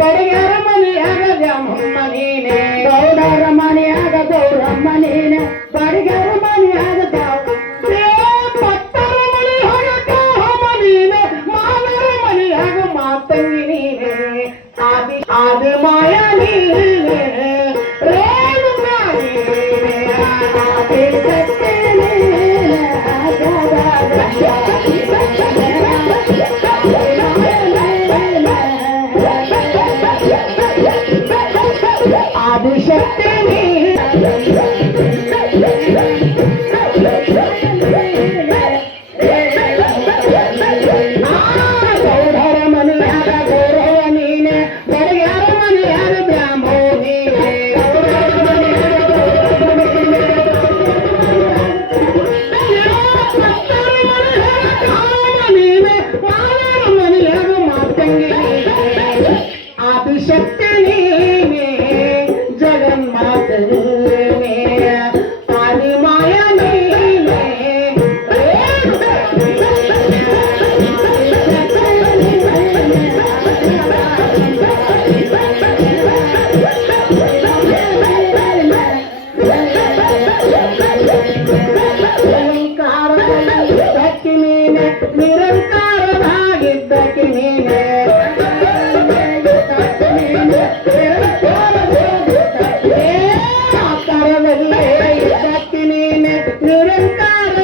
ಬಡಿಯರ ಮನೆಯಾಗ ಜಮ್ಮನ ನೀನೆ ಗೌಡರ ಮನೆ ನಿರಂತರನಾಗಿದ್ದಕ್ಕೆ ನೀನೇ ಆಕಾರದಲ್ಲೇ ಇದ್ದಕ್ಕೆ ನೀನೆ ನಿರಂತರನಾಗಿದ್ದಕ್ಕೆ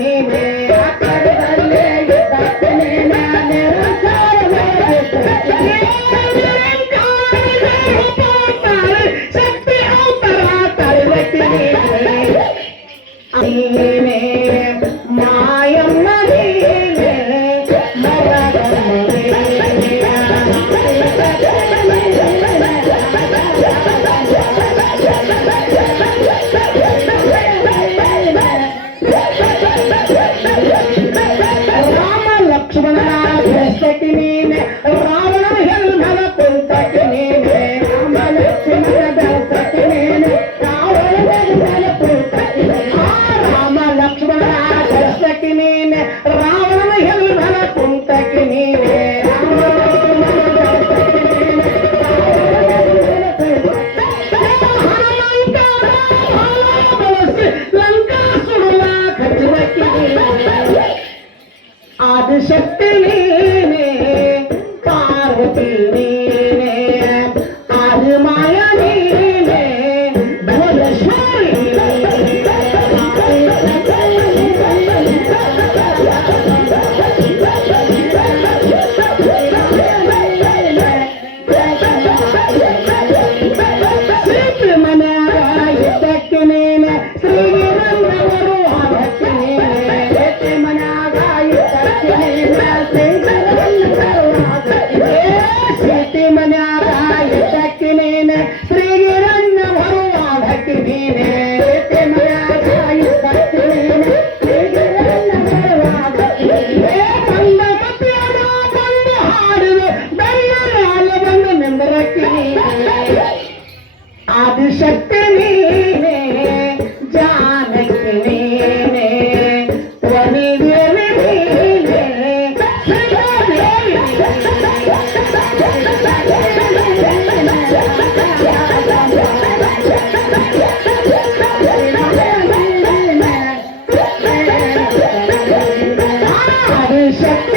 ನೀನೆ ಆಕಾರದಲ್ಲೇ ಇದ್ದಕ್ಕೆ ನೀನೆ ನಿರಂತರ ಶಕ್ತಿ I am not. आदि Adishakti അതിശക്തി Ah, ah, ah, ah, ah, ah,